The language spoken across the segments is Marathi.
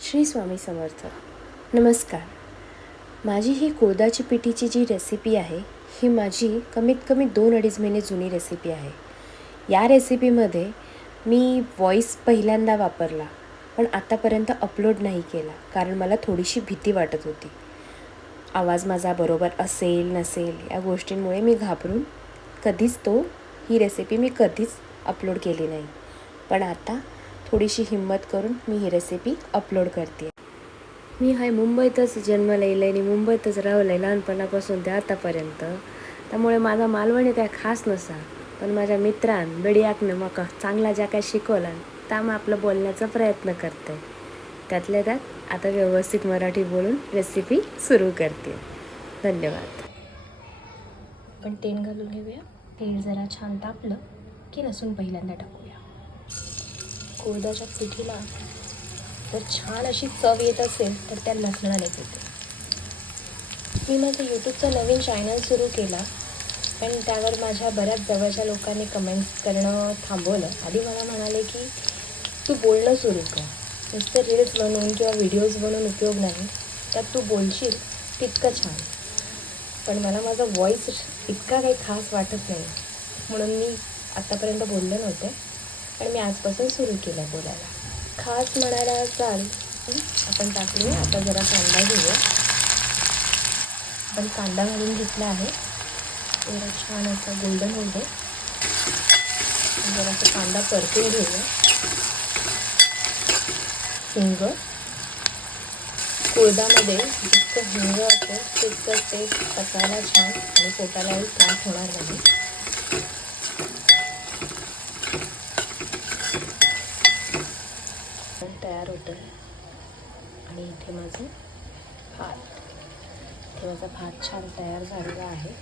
श्री स्वामी समर्थ. नमस्कार. माझी ही कुळदाची पिठीची जी रेसिपी आहे ही माझी कमीत कमी दोन अडीच महिने जुनी रेसिपी आहे. या रेसिपीमध्ये मी व्हॉईस पहिल्यांदा वापरला पण आतापर्यंत अपलोड नाही केला कारण मला थोडीशी भीती वाटत होती. आवाज माझा बरोबर असेल नसेल या गोष्टींमुळे मी घाबरून कधीच तो ही रेसिपी मी कधीच अपलोड केली नाही. पण आता थोडीशी हिंमत करून मी ही रेसिपी अपलोड करते. मी हाय मुंबईतच जन्माला येईल आणि मुंबईतच राहिलं आहे लहानपणापासून ते आतापर्यंत. त्यामुळे माझा मालवणी काय खास नसा पण माझ्या मित्रां बेडियाकनं मका चांगला ज्या काय शिकवला त्या मग आपलं बोलण्याचा प्रयत्न करते त्यातल्या त्यात आता व्यवस्थित मराठी बोलून रेसिपी सुरू करते. धन्यवाद. आपण तेल घालून घेऊया. तेल जरा छान तापलं की लसूण पहिल्यांदा टाकूया कोळदाच्या पिठीला जर छान अशी चव येत असेल तर त्या लसणाने येते मी माझं यूट्यूबचा नवीन चॅनल सुरू केला पण त्यावर माझ्या बऱ्याच जवळच्या लोकांनी कमेंट्स करणं थांबवलं. आधी मला म्हणाले की तू बोलणं सुरू कर. नुसतं रील्स बनवून किंवा व्हिडिओज बनवून उपयोग नाही त्यात तू बोलशील तितकं छान. पण मला माझा व्हॉईस इतका काही खास वाटत नाही म्हणून मी आत्तापर्यंत बोलले नव्हते. आणि मी आजपासून सुरू केलं बोलायला. खास म्हणायला चाल आपण टाकली आता जरा कांदा घेऊया. आपण कांदा घालून घेतला आहे. जरा छान असा गोल्डन होऊ दे. जरासा कांदा परतून घेऊया. हिंग. कुळदामध्ये जितकं हिंग असेल तितकं ते पचायला छान आणि पोटालाही त्रास होणार नाही. पण तयार होतं आणि इथे माझं भात. इथे माझा भात छान तयार झालेला आहे.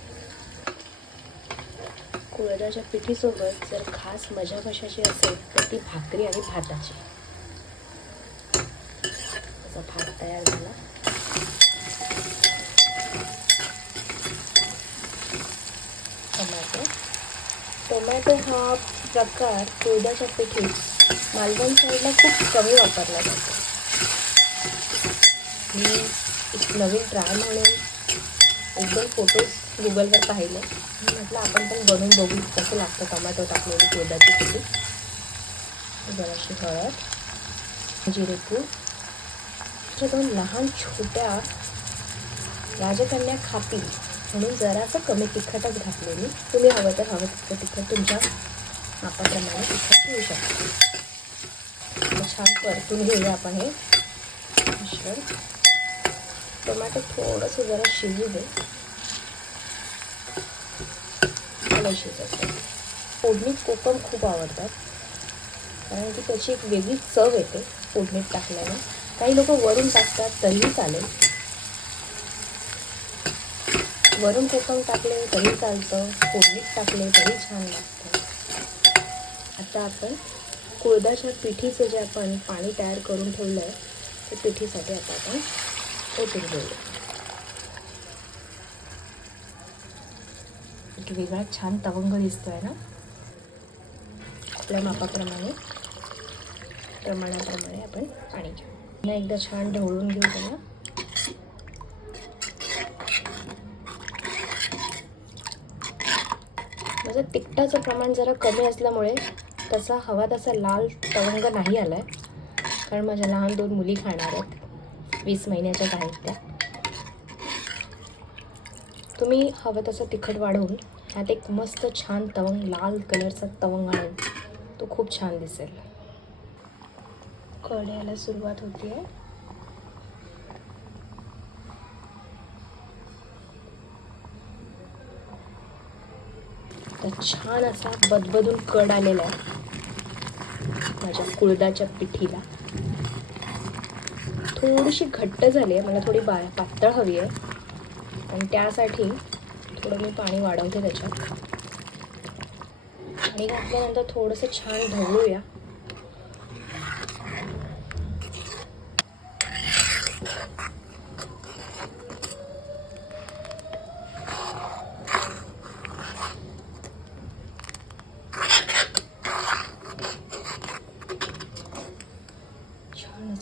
कुळदाच्या पिठीसोबत जर खास मजा कशाची असेल तर ती भाकरी आणि भाताची. माझा भात तयार झाला. टोमॅटो. टोमॅटो हा प्रकार कुळदाच्या पिठीत मालवण साईडला खूप कमी वापरला जातो. मी एक नवीन ट्राय म्हणून एकदम फोटोज गुगलवर पाहिले. म्हटलं आपण पण बनवून बघू कसं लागतं टमाटो टाकलेली कोदाची पिठी जराशी हळद जिरेपूर अशा दोन लहान छोट्या राजकन्या खातील म्हणून जरासं कमी तिखटच घातलेली. तुम्ही हवं तर हवं तितकं तिखट तुमच्या मापाप्रमाणे तिखट घेऊ शकतो. छान परतून घेऊया आपण हे. मिश्रण. टोमॅटो थोडंसं जरा शिजू दे. मला शिजत फोडणीत कोकम खूप आवडतात. कारण की त्याची एक वेगळी चव येते फोडणीत टाकल्याने. काही लोक वरून टाकतात तरीही चालेल. वरून कोकम टाकले तरी चालतं फोडणीत टाकले तरी छान लागतं. आता आपण कुळदाच्या पिठीचं जे आपण पाणी तयार करून ठेवलं आहे ते पिठीसाठी आता आपण ओतून घेऊया. एक वेगळा छान तवंग दिसतोय ना? आपल्या मापाप्रमाणे प्रमाणाप्रमाणे आपण पाणी घेऊ. पुन्हा एकदा छान ढवळून घेऊ त्याला. माझं तिखटाचं प्रमाण जरा कमी असल्यामुळे तसा हवा तसा लाल तवंग नाही आला आहे कारण माझ्या लहान दोन मुली खाणार आहेत. वीस महिन्याच्याच आहेत त्या. तुम्ही हवं तसं तिखट वाढवून ह्यात एक मस्त छान तवंग लाल कलरचा तवंग आणून तो खूप छान दिसेल. कळ सुरुवात होती आहे तर छान असा बदबदून कड आलेला आहे. माझ्या कुळदाच्या पिठीला. थोडीशी घट्ट झाली आहे. मला थोडी बा पातळ हवी आहे. आणि त्यासाठी थोडं मी पाणी वाढवते त्याच्यात. पाणी घातल्यानंतर थोडंसं छान ढवळूया.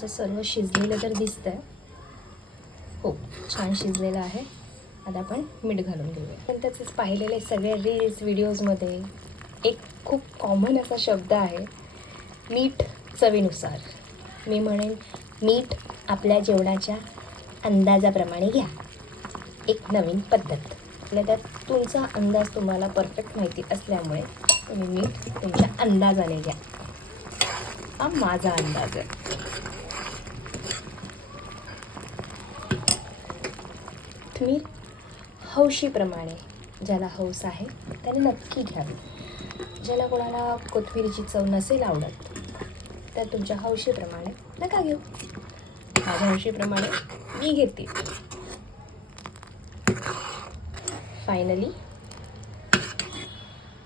छान सर्व शिजलेलं तर दिसतं आहे हो छान शिजलेलं आहे. आता आपण मीठ घालून घेऊया. पण तसेच पाहिलेले सगळे रील्स व्हिडिओजमध्ये एक खूप कॉमन असा शब्द आहे मीठ चवीनुसार. मी म्हणेन मीठ आपल्या जेवणाच्या अंदाजाप्रमाणे घ्या. एक नवीन पद्धत. आपल्या त्यात तुमचा अंदाज तुम्हाला परफेक्ट माहिती असल्यामुळे तुम्ही मीठ तुमच्या अंदाजाने घ्या. हा माझा अंदाज आहे. तुम्ही हौशीप्रमाणे ज्याला हौस आहे त्याने नक्की घ्यावी. ज्याला कोणाला कोथिंबीरीची चव नसेल आवडत तर तुमच्या हौशीप्रमाणे नका घेऊ. माझ्या हौशीप्रमाणे मी घेते. फायनली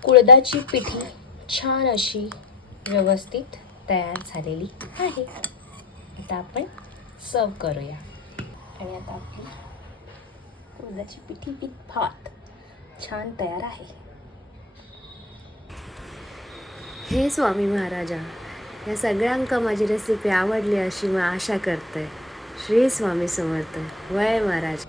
कुळदाची पिठी छान अशी व्यवस्थित तयार झालेली आहे. आता आपण सर्व करूया. आणि आता आपली कुळदाची पिठी विथ भात छान तयार आहे. हे स्वामी महाराजा या सगळ्यांका माझी रेसिपी आवडली अशी मी आशा करते. श्री स्वामी समर्थ. वय महाराज.